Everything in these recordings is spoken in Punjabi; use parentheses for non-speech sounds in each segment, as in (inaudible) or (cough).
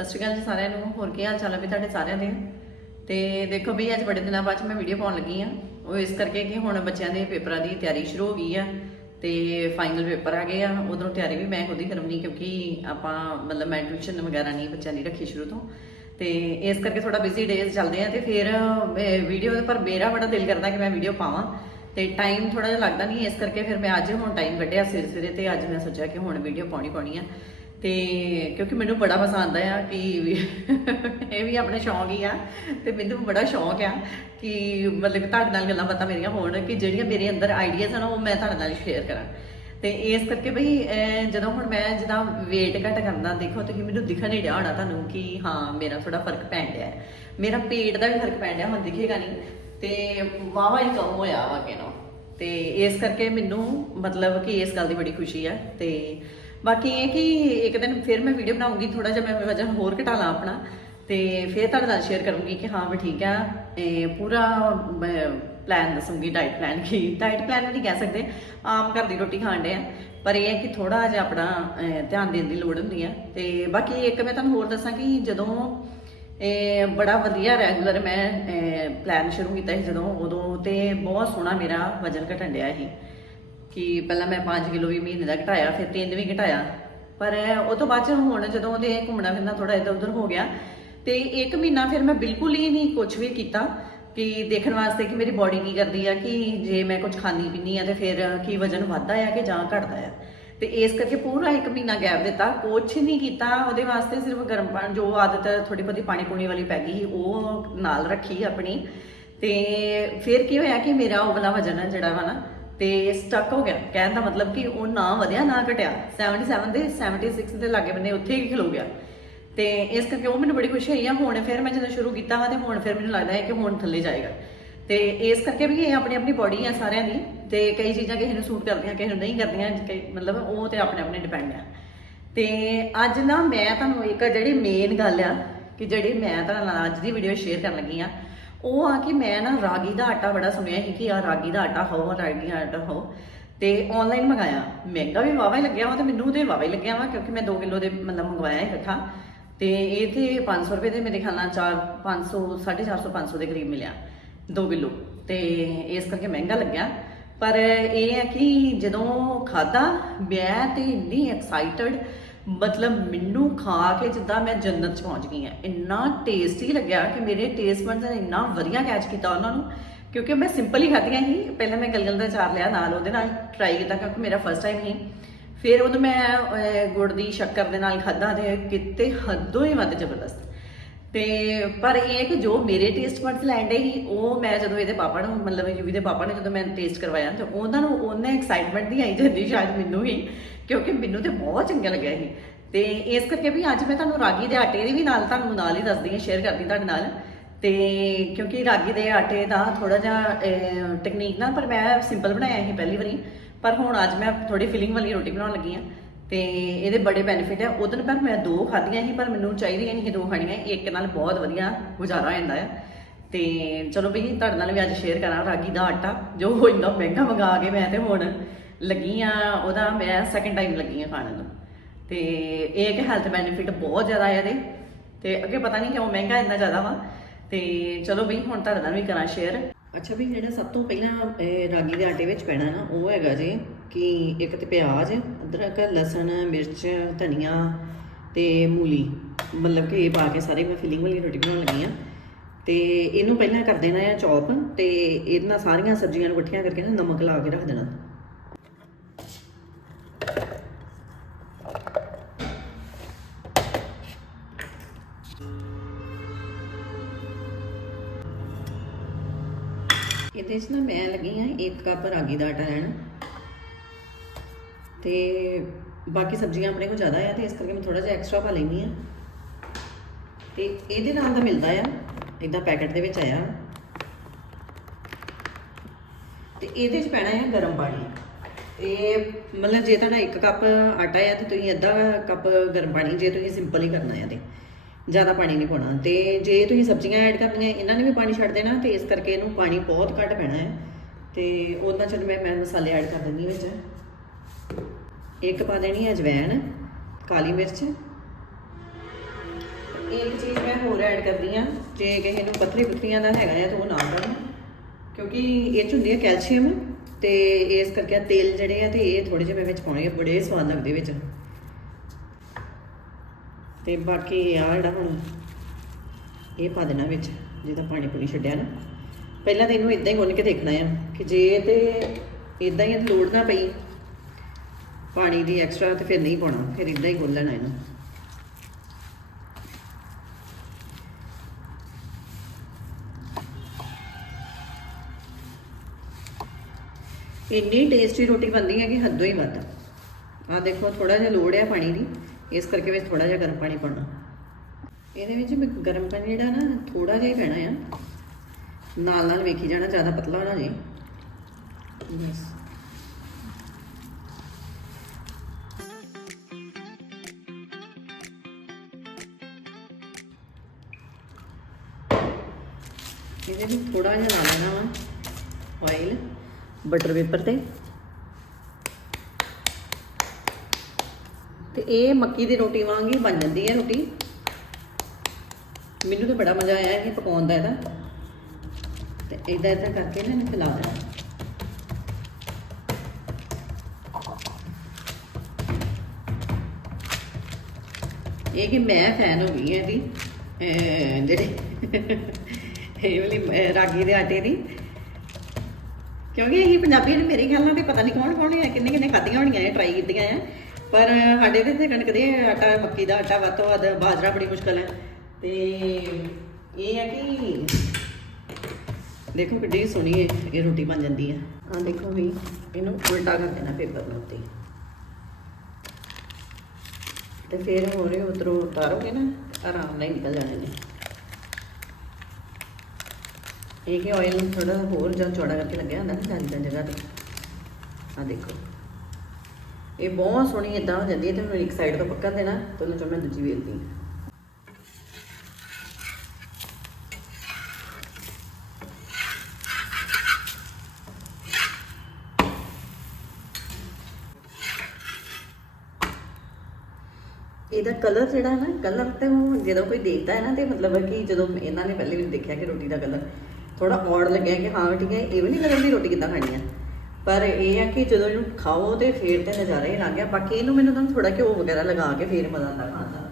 ਸਤਿ ਸ਼੍ਰੀ ਅਕਾਲ ਜੀ ਸਾਰਿਆਂ ਨੂੰ, ਹੋਰ ਕੀ ਹਾਲ ਚਾਲ ਹੈ ਵੀ ਤੁਹਾਡੇ ਸਾਰਿਆਂ ਦੇ? ਤੇ ਦੇਖੋ ਵੀ ਅੱਜ ਬੜੇ ਦਿਨਾਂ ਬਾਅਦ 'ਚ ਮੈਂ ਵੀਡੀਓ ਪਾਉਣ ਲੱਗੀ ਆ। ਉਹ ਇਸ ਕਰਕੇ ਕਿ ਹੁਣ ਬੱਚਿਆਂ ਦੇ ਪੇਪਰਾਂ ਦੀ ਤਿਆਰੀ ਸ਼ੁਰੂ ਹੋ ਗਈ ਆ ਤੇ ਫਾਈਨਲ ਪੇਪਰ ਆ ਗਏ ਆ। ਉਧਰੋਂ ਤਿਆਰੀ ਵੀ ਮੈਂ ਖੁਦ ਹੀ ਕਰਨੀ ਕਿਉਂਕਿ ਆਪਾਂ ਮਤਲਬ ਮੈਂ ਟਿਊਸ਼ਨ ਵਗੈਰਾ ਨਹੀਂ ਬੱਚਿਆਂ ਦੀ ਰੱਖੀ ਸ਼ੁਰੂ ਤੋਂ। ਤੇ ਇਸ ਕਰਕੇ ਥੋੜਾ ਬਿਜ਼ੀ ਡੇਜ਼ ਚੱਲਦੇ ਆ ਤੇ ਫਿਰ ਵੀਡੀਓ ਪਰ ਮੇਰਾ ਬੜਾ ਦਿਲ ਕਰਦਾ ਕਿ ਮੈਂ ਵੀਡੀਓ ਪਾਵਾਂ। ਤੇ ਟਾਈਮ ਥੋੜਾ ਜਿਹਾ ਲੱਗਦਾ ਨਹੀਂ, ਇਸ ਕਰਕੇ ਫਿਰ ਮੈਂ ਅੱਜ ਹੁਣ ਟਾਈਮ ਕੱਢਿਆ ਸਵੇਰੇ ਸਵੇਰੇ ਤੇ ਅੱਜ ਮੈਂ ਸੋਚਿਆ ਕਿ ਹੁਣ ਵੀਡੀਓ ਪਾਉਣੀ ਪਾਉਣੀ ਆ। ਤੇ ਕਿਉਂਕਿ ਮੈਨੂੰ ਬੜਾ ਪਸੰਦ ਆ ਕਿ (laughs) ਇਹ ਵੀ ਆਪਣਾ ਸ਼ੌਂਕ ਹੀ ਆ ਤੇ ਮੈਨੂੰ ਬੜਾ ਸ਼ੌਂਕ ਆ ਕਿ ਮਤਲਬ ਕਿ ਤੁਹਾਡੇ ਨਾਲ ਗੱਲਾਂ ਬਾਤਾਂ ਮੇਰੀਆਂ ਹੋਣ, ਕਿ ਜਿਹੜੀਆਂ ਮੇਰੇ ਅੰਦਰ ਆਈਡੀਆਜ਼ ਹਨ, ਉਹ ਮੈਂ ਤੁਹਾਡੇ ਨਾਲ ਸ਼ੇਅਰ ਕਰਾਂ। ਤੇ ਇਸ ਕਰਕੇ ਬਈ ਜਦੋਂ ਹੁਣ ਮੈਂ ਜਿੱਦਾਂ weight ਘਟ ਕਰਦਾ ਦੇਖੋ ਤੁਸੀਂ ਮੈਨੂੰ ਦਿਖਣ ਨਹੀਂ ਰਿਹਾ ਹੋਣਾ ਤੁਹਾਨੂੰ ਕਿ ਹਾਂ, ਮੇਰਾ ਥੋੜਾ ਫ਼ਰਕ ਪੈਣ ਡਿਆ ਮੇਰਾ ਪੇਟ ਦਾ ਵੀ ਫ਼ਰਕ ਪੈਣ ਡਿਆ, ਹੁਣ ਦਿਖੇਗਾ ਨਹੀਂ। ਤੇ ਵਾਵਾ ਹੀ ਕਮ ਹੋਇਆ ਵਾ ਕਿ ਨਾ ਤੇ ਇਸ ਕਰਕੇ ਮੈਨੂੰ ਮਤਲਬ ਕਿ ਇਸ ਗੱਲ ਦੀ ਬੜੀ ਖੁਸ਼ੀ ਆ ਤੇ ਬਾਕੀ ਇਹ ਕਿ ਇੱਕ ਦਿਨ ਫਿਰ ਮੈਂ ਵੀਡੀਓ ਬਣਾਉਂਗੀ ਥੋੜਾ ਜਿਹਾ ਮੈਂ ਵਜਨ ਹੋਰ ਘਟਾ ਲਾਂ ਆਪਣਾ। ਤੇ ਫਿਰ ਤੁਹਾਡੇ ਨਾਲ ਸ਼ੇਅਰ ਕਰੂੰਗੀ ਕਿ ਹਾਂ ਵੀ ਠੀਕ ਆ ਇਹ ਪੂਰਾ ਪਲਾਨ ਦੱਸੂੰਗੀ ਡਾਈਟ ਪਲਾਨ ਕੀ ਡਾਈਟ ਪਲਾਨ ਨਹੀਂ ਕਹਿ ਸਕਦੇ, ਆਮ ਘਰ ਦੀ ਰੋਟੀ ਖਾਣ ਦੇ ਆ। ਪਰ ਇਹ ਹੈ ਕਿ ਥੋੜਾ ਜਿਹਾ ਆਪਣਾ ਧਿਆਨ ਦੇਣ ਦੀ ਲੋੜ ਹੁੰਦੀ ਆ। ਤੇ ਬਾਕੀ ਇੱਕ ਮੈਂ ਤੁਹਾਨੂੰ ਹੋਰ ਦੱਸਾਂ ਕਿ ਜਦੋਂ ਇਹ ਬੜਾ ਵਧੀਆ ਰੈਗੂਲਰ ਮੈਂ ਪਲਾਨ ਸ਼ੁਰੂ ਕੀਤਾ ਸੀ ਜਦੋਂ, ਉਦੋਂ ਤੇ ਬਹੁਤ ਸੋਹਣਾ ਮੇਰਾ ਵਜਨ ਘਟਣ ਡਿਆ ਸੀ। ਕਿ ਪਹਿਲਾਂ ਮੈਂ 5 ਕਿਲੋ ਵੀ ਮਹੀਨੇ ਦਾ ਘਟਾਇਆ ਫਿਰ 3 ਵੀ ਘਟਾਇਆ। ਪਰ ਉਹ ਤੋਂ ਬਾਅਦ ਚ ਹੁਣ ਜਦੋਂ ਉਹਦੇ ਘੁੰਮਣਾ ਫਿਰਨਾ ਥੋੜਾ ਇੱਧਰ ਉੱਧਰ ਹੋ ਗਿਆ ਤੇ ਇੱਕ ਮਹੀਨਾ ਫਿਰ ਮੈਂ ਬਿਲਕੁਲ ਹੀ ਨਹੀਂ ਕੁਝ ਵੀ ਕੀਤਾ ਕਿ ਦੇਖਣ ਵਾਸਤੇ ਕਿ ਮੇਰੀ ਬਾਡੀ ਕੀ ਕਰਦੀ ਆ ਕਿ ਜੇ ਮੈਂ ਕੁਝ ਖਾਂਦੀ ਪੀਂਦੀ ਆ ਤੇ ਫਿਰ ਕੀ ਵਜਨ ਵੱਧਦਾ ਆ ਕਿ ਜਾਂ ਘਟਦਾ ਆ। ਤੇ ਇਸ ਕਰਕੇ ਪੂਰਾ ਇੱਕ ਮਹੀਨਾ ਗੈਪ ਦਿੱਤਾ ਕੁਛ ਨਹੀਂ ਕੀਤਾ। ਉਹਦੇ ਵਾਸਤੇ ਸਿਰਫ ਗਰਮ ਪਾਣੀ ਜੋ ਆਦਤ ਥੋੜੀ ਬਹੁਤੀ ਪਾਣੀ ਪੂਣੀ ਵਾਲੀ ਪੈ ਗਈ ਸੀ, ਉਹ ਨਾਲ ਰੱਖੀ ਆਪਣੀ। ਤੇ ਫਿਰ ਕੀ ਹੋਇਆ ਕਿ ਮੇਰਾ ਉਹ ਵਾਲਾ ਵਜਨ ਹੈ ਜਿਹੜਾ ਵਾ ਨਾ ਤੇ ਸਟਕ ਹੋ ਗਿਆ। ਕਹਿਣ ਦਾ ਮਤਲਬ ਕਿ ਉਹ ਨਾ ਵਧਿਆ, ਨਾ ਘਟਿਆ। 77 ਦੇ 76 ਦੇ ਲਾਗੇ ਬੰਨੇ ਉੱਥੇ ਹੀ ਖਲੋ ਗਿਆ। ਤੇ ਇਸ ਕਰਕੇ ਉਹ ਮੈਨੂੰ ਬੜੀ ਖੁਸ਼ੀ ਹੋਈ ਆ। ਹੁਣ ਫਿਰ ਮੈਂ ਜਦੋਂ ਸ਼ੁਰੂ ਕੀਤਾ ਵਾ ਤੇ ਹੁਣ ਫਿਰ ਮੈਨੂੰ ਲੱਗਦਾ ਹੈ ਕਿ ਹੁਣ ਥੱਲੇ ਜਾਏਗਾ। ਤੇ ਇਸ ਕਰਕੇ ਵੀ ਇਹ ਆਪਣੀ ਆਪਣੀ ਬੋਡੀ ਆ ਸਾਰਿਆਂ ਦੀ। ਤੇ ਕਈ ਚੀਜ਼ਾਂ ਕਿਸੇ ਨੂੰ ਸੂਟ ਕਰਦੀਆਂ, ਕਿਸੇ ਨੂੰ ਨਹੀਂ ਕਰਦੀਆਂ, ਕਈ- ਮਤਲਬ ਉਹ ਤੇ ਆਪਣੇ ਆਪਣੇ ਡਿਪੈਂਡ ਆ। ਤੇ ਅੱਜ ਨਾ ਮੈਂ ਤੁਹਾਨੂੰ ਇੱਕ ਜਿਹੜੀ ਮੇਨ ਗੱਲ ਆ, ਕਿ ਜਿਹੜੀ ਮੈਂ ਤੁਹਾਨੂੰ ਅੱਜ ਦੀ ਵੀਡੀਓ ਸ਼ੇਅਰ ਕਰਨ ਲੱਗੀ ਆ ਉਹ ਆ ਕਿ ਮੈਂ ਨਾ ਰਾਗੀ ਦਾ ਆਟਾ ਬੜਾ ਸੁਣਿਆ ਸੀ ਕਿ ਆ ਰਾਗੀ ਦਾ ਆਟਾ ਖਾਓ ਰਾਗੀ ਦਾ ਆਟਾ ਖਾਓ। ਤੇ ਆਨਲਾਈਨ ਮੰਗਾਇਆ। ਮਹਿੰਗਾ ਵੀ ਵਾਵਾ ਹੀ ਲੱਗਿਆ ਵਾ ਤੇ ਮੈਨੂੰ ਤੇ ਵਾਵਾ ਹੀ ਲੱਗਿਆ ਵਾ ਕਿਉਂਕਿ ਮੈਂ 2 ਕਿਲੋ ਦੇ ਮਤਲਬ ਮੰਗਵਾਇਆ ਇਕੱਠਾ। ਤੇ ਇਹ ਤੇ 500 ਰੁਪਏ ਦੇ ਮੇਰੇ ਖਿਆਲ ਨਾਲ 4 500 450 500 ਦੇ ਕਰੀਬ ਮਿਲਿਆ 2 ਕਿਲੋ। ਤੇ ਇਸ ਕਰਕੇ ਮਹਿੰਗਾ ਲੱਗਿਆ। ਪਰ ਇਹ ਹੈ ਕਿ ਜਦੋਂ ਖਾਦਾ ਮੈਂ ਤੇ ਇੰਨੀ ਐਕਸਾਈਟਡ ਮਤਲਬ ਮੈਨੂੰ ਖਾ ਕੇ ਜਿੱਦਾਂ ਮੈਂ ਜੰਨਤ ਚ ਪਹੁੰਚ ਗਈ ਆ ਇੰਨਾ ਟੇਸਟੀ ਲੱਗਿਆ ਕਿ ਮੇਰੇ ਟੇਸਟ ਬਡਸ ਨੇ ਇੰਨਾ ਵਧੀਆ ਕੈਚ ਕੀਤਾ ਉਹਨਾਂ ਨੂੰ, ਕਿਉਂਕਿ ਮੈਂ ਸਿੰਪਲ ਹੀ ਖਾਧੀਆਂ ਸੀ। ਪਹਿਲਾਂ ਮੈਂ ਗਲਗਲ ਦਾ ਚਾਰ ਲਿਆ ਨਾਲ, ਉਹਦੇ ਨਾਲ ਟਰਾਈ ਕੀਤਾ ਕਿਉਂਕਿ ਮੇਰਾ ਫਸਟ ਟਾਈਮ ਸੀ। ਫਿਰ ਉਹਨੂੰ ਮੈਂ ਗੁੜ ਦੀ ਸ਼ੱਕਰ ਦੇ ਨਾਲ ਖਾਧਾ ਤੇ ਕਿਤੇ ਹੱਦੋਂ ਹੀ ਵੱਧ ਜ਼ਬਰਦਸਤ। ਤੇ ਪਰ ਇਹ ਹੈ ਕਿ ਜੋ ਮੇਰੇ ਟੇਸਟ ਬਡਸ ਲੈਂਦੇ ਸੀ, ਉਹ ਮੈਂ ਜਦੋਂ ਇਹਦੇ ਪਾਪਾ ਨੂੰ, ਮਤਲਬ ਯੂਵੀ ਦੇ ਪਾਪਾ ਨੇ ਜਦੋਂ ਮੈਂ ਟੇਸਟ ਕਰਵਾਇਆ, ਤੇ ਉਹਨਾਂ ਨੂੰ ਉਹਨੇ ਐਕਸਾਈਟਮੈਂਟ ਨਹੀਂ ਆਈ ਜਾਂਦੀ ਸ਼ਾਇਦ ਮੈਨੂੰ ਹੀ ਕਿਉਂਕਿ ਮੈਨੂੰ ਤੇ ਬਹੁਤ ਚੰਗਾ ਲੱਗਿਆ ਸੀ। ਤੇ ਇਸ ਕਰਕੇ ਵੀ ਅੱਜ ਮੈਂ ਤੁਹਾਨੂੰ ਰਾਗੀ ਦੇ ਆਟੇ ਦੀ ਵੀ ਨਾਲ ਤੁਹਾਨੂੰ ਨਾਲ ਹੀ ਦੱਸਦੀ ਹਾਂ ਸ਼ੇਅਰ ਕਰਦੀ ਤੁਹਾਡੇ ਨਾਲ। ਤੇ ਕਿਉਂਕਿ ਰਾਗੀ ਦੇ ਆਟੇ ਦਾ ਥੋੜਾ ਜਿਹਾ ਟੈਕਨੀਕ ਨਾਲ ਪਰ ਮੈਂ ਸਿੰਪਲ ਬਣਾਇਆ ਸੀ ਪਹਿਲੀ ਵਾਰੀ। ਪਰ ਹੁਣ ਅੱਜ ਮੈਂ ਥੋੜੀ ਫਿਲਿੰਗ ਵਾਲੀ ਰੋਟੀ ਬਣਾਉਣ ਲੱਗੀ ਆ ਤੇ ਇਹਦੇ ਬੜੇ ਬੈਨੀਫਿਟ ਆ। ਉਦੋਂ ਪਰ ਮੈਂ ਦੋ ਖਾਧੀਆਂ ਸੀ, ਪਰ ਮੈਨੂੰ ਚਾਹੀਦੀਆਂ ਨਹੀਂ ਸੀ ਦੋ ਖਾਣੀਆਂ। ਇੱਕ ਨਾਲ ਬਹੁਤ ਵਧੀਆ ਗੁਜ਼ਾਰਾ ਹੋ ਜਾਂਦਾ ਆ। ਤੇ ਚਲੋ ਵੀ ਤੁਹਾਡੇ ਨਾਲ ਵੀ ਅੱਜ ਸ਼ੇਅਰ ਕਰਾਂ, ਰਾਗੀ ਦਾ ਆਟਾ, ਜੋ ਇੰਨਾ ਮਹਿੰਗਾ ਮੰਗਾ ਕੇ ਮੈਂ ਤੇ ਹੁਣ ਲੱਗੀ ਆ, ਉਹਦਾ ਮੈਂ ਸੈਕੰਡ ਟਾਈਮ ਲੱਗੀ ਆ ਖਾਣ ਨੂੰ। ਤੇ ਇਹ ਇੱਕ ਹੈਲਥ ਬੈਨੀਫਿਟ ਬਹੁਤ ਜ਼ਿਆਦਾ ਆ ਇਹਦੇ। ਤੇ ਅੱਗੇ ਪਤਾ ਨਹੀਂ ਕਿਉਂ ਮਹਿੰਗਾ ਇੰਨਾ ਜ਼ਿਆਦਾ ਵਾ। ਤੇ ਚਲੋ ਵੀ ਹੁਣ ਤੁਹਾਡੇ ਨਾਲ ਵੀ ਕਰਾਂ ਸ਼ੇਅਰ ਅੱਛਾ ਵੀ ਜਿਹੜਾ ਸਭ ਤੋਂ ਪਹਿਲਾਂ ਇਹ ਰਾਗੀ ਦੇ ਆਟੇ ਵਿੱਚ ਪੈਣਾ ਨਾ, ਉਹ ਹੈਗਾ ਜੀ ਕਿ ਇੱਕ ਤੇ ਪਿਆਜ਼, ਅਦਰਕ, ਲਸਣ, ਮਿਰਚ, ਧਨੀਆ ਤੇ ਮੂਲੀ। ਮਤਲਬ ਕਿ ਇਹ ਪਾ ਕੇ ਸਾਰੇ ਮੈਂ ਫਿਲਿੰਗ ਵਾਲੀ ਰੋਟੀ ਬਣਾਉਣ ਲੱਗੀ ਆ ਤੇ ਇਹਨੂੰ ਪਹਿਲਾਂ ਕਰ ਦੇਣਾ ਆ ਚੌਪ ਤੇ ਇਹਨਾਂ ਸਾਰੀਆਂ ਸਬਜ਼ੀਆਂ ਨੂੰ ਇਕੱਠੀਆਂ ਕਰਕੇ ਨਾ ਨਮਕ ਲਾ ਕੇ ਰੱਖ ਦੇਣਾ। ਇਹਦੇ 'ਚ ਨਾ ਮੈਂ ਲੱਗੀ ਆ 1 ਕੱਪ ਰਾਗੀ ਦਾ ਆਟਾ ਲੈਣ। ਤੇ ਬਾਕੀ ਸਬਜ਼ੀਆਂ ਆਪਣੇ ਕੋਲ ਜ਼ਿਆਦਾ ਆ ਤੇ ਇਸ ਕਰਕੇ ਮੈਂ ਥੋੜਾ ਜਿਹਾ ਐਕਸਟਰਾ ਪਾ ਲੈਣੀ ਆ। ਤੇ ਇਹਦੇ ਨਾਲ ਦਾ ਮਿਲਦਾ ਆ ਇਦਾਂ ਪੈਕੇਟ ਦੇ ਵਿੱਚ ਆਇਆ। ਤੇ ਇਹਦੇ 'ਚ ਪੈਣਾ ਹੈ ਗਰਮ ਪਾਣੀ। ਇਹ ਮਤਲਬ ਜੇ ਤੁਹਾਡਾ 1 ਕੱਪ ਆਟਾ ਆ ਤੇ ਤੁਸੀਂ ਅੱਧਾ ਕੱਪ ਗਰਮ ਪਾਣੀ, ਜੇ ਤੁਸੀਂ ਸਿੰਪਲ ਹੀ ਕਰਨਾ ਹੈ ਤੇ। ਜ਼ਿਆਦਾ ਪਾਣੀ ਨਹੀਂ ਪਾਉਣਾ। ਤੇ ਜੇ ਤੁਸੀਂ ਸਬਜ਼ੀਆਂ ਐਡ ਕਰਨੀਆਂ, ਇਹਨਾਂ ਨੇ ਵੀ ਪਾਣੀ ਛੱਡ ਦੇਣਾ ਤੇ ਇਸ ਕਰਕੇ ਇਹਨੂੰ ਪਾਣੀ ਬਹੁਤ ਘੱਟ ਪੈਣਾ ਹੈ। ਤੇ ਉਹਨਾਂ ਚ ਮੈਂ ਮੈਂ ਮਸਾਲੇ ਐਡ ਕਰ ਦਿੰਦੀ ਵਿੱਚ। ਇੱਕ ਪਾ ਦੇਣੀ ਹੈ ਅਜਵਾਇਣ ਕਾਲੀ ਮਿਰਚ। ਇੱਕ ਚੀਜ਼ ਮੈਂ ਹੋਰ ਐਡ ਕਰਦੀ ਆ ਜੇ ਕਿਸੇ ਨੂੰ ਪੱਥਰੀ ਪੁੱਥਰੀਆਂ ਦਾ ਹੈਗਾ ਆ ਤਾਂ ਉਹ ਨਾ ਕਰਨ ਕਿਉਂਕਿ ਇਹ ਚ ਹੁੰਦੀ ਹੈ ਕੈਲਸ਼ੀਅਮ ਤੇ ਇਸ ਕਰਕੇ ਤੇਲ ਜਿਹੜੇ ਆ ਤੇ ਇਹ ਥੋੜੇ ਜਿਹੇ ਮੈਂ ਵਿੱਚ ਪਾਉਣੇ ਆ, ਬੜੇ ਸਵਾਦ ਲੱਗਦੇ ਵਿੱਚ। ਤੇ ਬਾਕੀ ਆ ਜਿਹੜਾ ਹੁਣ ਇਹ ਪਾ ਦੇਣਾ ਵਿੱਚ, ਜਿਹਦਾ ਪਾਣੀ ਪੂਣੀ ਛੱਡਿਆ ਨਾ। ਪਹਿਲਾਂ ਤਾਂ ਇਹਨੂੰ ਇਦਾਂ ਹੀ ਗੁੰਨ ਕੇ ਦੇਖਣਾ ਆ ਕਿ ਜੇ ਤੇ ਇਦਾਂ ਹੀ ਲੋੜ ਨਾ ਪਈ, ਪਾਣੀ ਦੀ ਐਕਸਟਰਾ ਤੇ ਫਿਰ ਨਹੀਂ ਪਾਉਣਾ, ਫਿਰ ਇਦਾਂ ਹੀ ਗੁੰਨ ਲੈਣਾ ਇਹਨੂੰ। ਇੰਨੀ ਟੇਸਟੀ ਰੋਟੀ ਬਣਦੀ ਹੈ ਕਿ ਹੱਦੋਂ ਹੀ ਵੱਧ। ਆ ਦੇਖੋ ਥੋੜਾ ਜਿਹਾ ਲੋੜ ਹੈ ਪਾਣੀ ਦੀ। ਇਸ ਕਰਕੇ ਵਿੱਚ ਥੋੜਾ ਜਿਹਾ ਗਰਮ ਪਾਣੀ ਪਾਉਣਾ। ਇਹਦੇ ਵਿੱਚ ਮੈਂ ਗਰਮ ਪਾਣੀ ਜਿਹੜਾ ਨਾ ਥੋੜਾ ਜਿਹਾ ਹੀ ਪੈਣਾ ਆ। ਨਾਲ ਨਾਲ ਵੇਖੀ ਜਾਣਾ, ਜ਼ਿਆਦਾ ਪਤਲਾ ਨਾ ਜੇ ਬਸ। ਇਹਦੇ ਵਿੱਚ ਥੋੜਾ ਜਿਹਾ ਲਾ ਲੈਣਾ ਵਾ ਆਇਲ ਬਟਰ ਪੇਪਰ ਤੇ। ਤੇ ਇਹ ਮੱਕੀ ਦੀ ਰੋਟੀ ਵਾਂਗ ਹੀ ਬਣ ਜਾਂਦੀ ਹੈ ਰੋਟੀ। ਮੈਨੂੰ ਤਾਂ ਬੜਾ ਮਜ਼ਾ ਆਇਆ ਇਹ ਪਕਾਉਣ ਦਾ ਇਹਦਾ। ਤੇ ਇਦਾਂ ਇਦਾਂ ਕਰਕੇ ਨਾ ਇਹਨੂੰ ਖਿਲਾ ਦੇਣਾ। ਇਹ ਕਿ ਮੈਂ ਫੈਨ ਹੋ ਗਈ ਹਾਂ ਇਹਦੀ ਜਿਹੜੇ ਇਹ ਵਾਲੀ ਰਾਗੀ ਦੇ ਆਟੇ ਦੀ। ਕਿਉਂਕਿ ਇਹ ਪੰਜਾਬੀ ਨੇ ਮੇਰੇ ਖਿਆਲ ਨਾਲ ਤੇ ਪਤਾ ਨਹੀਂ ਕੌਣ ਕੌਣ ਹੈ ਕਿੰਨੇ ਕਿੰਨੇ ਖਾਧੀਆਂ ਹੋਣੀਆਂ, ਇਹ ਟਰਾਈ ਕੀਤੀਆਂ ਆ। ਪਰ ਸਾਡੇ ਤੇ ਇੱਥੇ ਕਣਕ ਦੇ ਆਟਾ, ਮੱਕੀ ਦਾ ਆਟਾ ਵੱਧ ਤੋਂ ਵੱਧ ਬਾਜਰਾ ਬੜੀ ਮੁਸ਼ਕਲ ਹੈ। ਤੇ ਇਹ ਹੈ ਕਿ ਦੇਖੋ ਕਿੱਡੀ ਸੋਹਣੀ ਹੈ ਇਹ ਰੋਟੀ ਬਣ ਜਾਂਦੀ ਹੈ। ਆ ਦੇਖੋ ਵੀ ਇਹਨੂੰ ਉਲਟਾ ਕਰ ਦੇਣਾ ਪੇਪਰ ਨੂੰ ਉੱਤੇ। ਤੇ ਫਿਰ ਹੋਰ ਇਹ ਉਧਰੋਂ ਉਤਾਰੋਗੇ ਨਾ, ਆਰਾਮ ਨਾਲ ਹੀ ਨਿਕਲ ਜਾਣੇ ਨੇ। ਇਹ ਕਿ ਆਇਲ ਥੋੜਾ ਹੋਰ ਜਾਂ ਚੌੜਾ ਕਰਕੇ ਲੱਗਿਆ ਹੁੰਦਾ ਨਾ ਜਾਲੀ ਜਗ੍ਹਾ ਤੇ। ਆ ਦੇਖੋ। ਇਹ ਬਹੁਤ ਸੋਹਣੀ ਇਦਾਂ ਹੋ ਜਾਂਦੀ ਹੈ ਤੇ ਮੈਨੂੰ ਇੱਕ ਸਾਈਡ ਤੋਂ ਪੱਕਾ ਦੇਣਾ, ਤੇ ਉਹਨੂੰ ਚੋਂ ਮੈਂ ਦੂਜੀ ਵੇਲਦੀ ਹਾਂ। ਇਹਦਾ ਕਲਰ ਜਿਹੜਾ ਨਾ ਕਲਰ ਤੇ ਉਹ ਜਦੋਂ ਕੋਈ ਦੇਖਦਾ ਹੈ ਨਾ, ਤੇ ਮਤਲਬ ਹੈ ਕਿ ਜਦੋਂ ਇਹਨਾਂ ਨੇ ਪਹਿਲੇ ਵੀ ਦੇਖਿਆ ਕਿ ਰੋਟੀ ਦਾ ਕਲਰ ਥੋੜਾ ਔੜ ਲੱਗਿਆ ਕਿ ਹਾਂ ਠੀਕ ਹੈ, ਇਹ ਵੀ ਨਹੀਂ ਕਲਰ ਦੀ ਰੋਟੀ ਕਿੱਦਾਂ ਖਾਣੀ ਹੈ ਪਰ ਇਹ ਆ ਕਿ ਜਦੋਂ ਇਹਨੂੰ ਖਾਓ ਤੇ ਫੇਰ ਤੇ ਨਜ਼ਾਰਾ ਹੀ ਲੱਗ ਗਿਆ ਬਾਕੀ ਇਹਨੂੰ ਮੈਨੂੰ ਤਾਂ ਥੋੜਾ ਘਿਓ ਵਗੈਰਾ ਲਗਾ ਕੇ ਫੇਰ ਮਜ਼ਾ ਆਉਂਦਾ ਖਾਣ ਦਾ।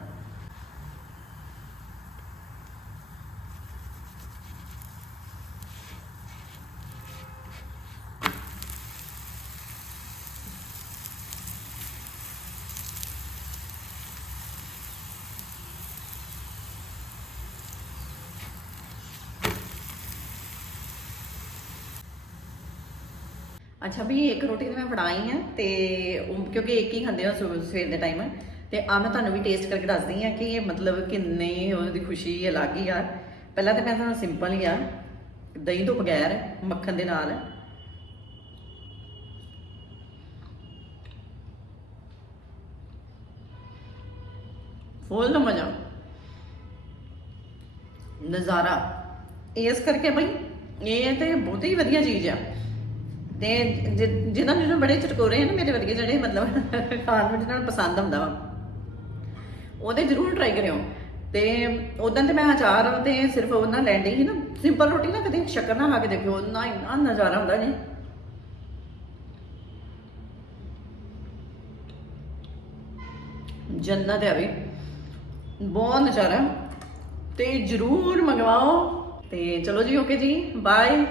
ਅੱਛਾ ਵੀ ਇੱਕ ਰੋਟੀ ਤੇ ਮੈਂ ਬਣਾਈ ਆ ਤੇ ਉਹ- ਕਿਉਂਕਿ ਇੱਕ ਹੀ ਖਾਂਦੇ ਆ ਸਵੇ- ਸਵੇਰ ਦੇ ਟਾਈਮ ਤੇ ਆ ਮੈਂ ਤੁਹਾਨੂੰ ਵੀ ਟੇਸਟ ਕਰਕੇ ਦੱਸਦੀ ਆ ਕਿ ਇਹ ਮਤਲਬ ਕਿੰਨੇ ਉਹਦੀ ਖੁਸ਼ੀ ਅਲੱਗ ਹੀ ਆ। ਪਹਿਲਾਂ ਤਾਂ ਮੈਂ ਤੁਹਾਨੂੰ ਸਿੰਪਲ ਹੀ ਆ। ਦਹੀਂ ਤੋਂ ਬਗੈਰ, ਮੱਖਣ ਦੇ ਨਾਲ। ਫੁੱਲ ਮਜ਼ਾ। ਨਜ਼ਾਰਾ। ਇਸ ਕਰਕੇ ਬਈ, ਇਹ ਤੇ ਬਹੁਤ ਹੀ ਵਧੀਆ ਚੀਜ਼ ਆ। ਤੇ ਜਿ- ਜਿਨ੍ਹਾਂ ਬੜੇ ਚਟਕੋਰੇ ਹਨ ਮੇਰੇ ਵਰਗੇ ਜਿਹੜੇ ਮਤਲਬ (laughs) ਖਾਣ ਨੂੰ ਜਿਹਨਾਂ ਪਸੰਦ ਆਉਂਦਾ ਵਾ। ਉਹਦੇ ਜ਼ਰੂਰ ਟਰਾਈ ਕਰਿਓ। ਤੇ ਉਦੋਂ ਤੇ ਮੈਂ ਅਚਾਰ ਤੇ ਸਿਰਫ ਉਹਨਾਂ ਲੈਂਦੀ ਸੀ ਨਾ ਸਿੰਪਲ ਰੋਟੀ ਨਾ ਕਦੇ ਸ਼ੱਕਰ ਨਾ ਖਾ ਕੇ ਦੇਖਿਓ ਨਾ ਇੰਨਾ ਨਜ਼ਾਰਾ ਹੁੰਦਾ ਜੀ। ਜੰਨਤ ਹੈ ਵੀ। ਬਹੁਤ ਨਜ਼ਾਰਾ। ਤੇ ਜਰੂਰ ਮੰਗਵਾਓ। ਤੇ ਚਲੋ ਜੀ ਓਕੇ ਜੀ ਬਾਏ